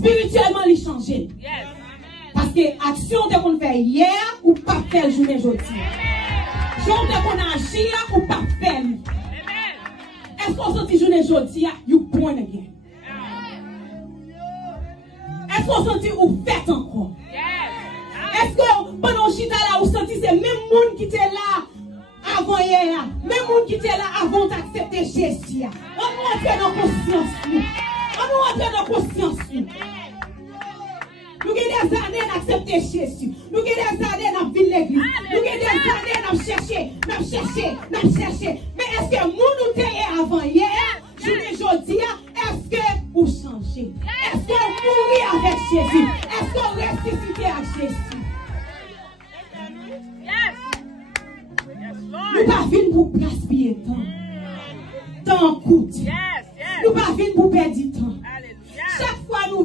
Spirituellement, il change. Parce que l'action qu'on fait hier ou pas faire le journée aujourd'hui. Jour qu'on agit ou pas faire. Est-ce qu'on sent journée aujourd'hui, you born again? Est-ce qu'on sent ou fait encore? Est-ce que pendant chita là, vous sentez c'est même monde qui était là avant hier, même monde qui était là avant d'accepter Jésus. On nous rentre dans conscience. On nous rentre dans conscience. Nous avons des années d'accepter Jésus. Nous avons des années dans l'église. Nous avons des années dans chercher. Mais est-ce que nous étions avant hier? Je me dis, est-ce que vous changez? Est-ce que vous mourrez avec Jésus? Est-ce que vous ressuscitez avec Jésus? Nous ne pas venir pour gaspiller temps. Temps coûte. Nous ne pas venir pour perdre du temps. Chaque fois nous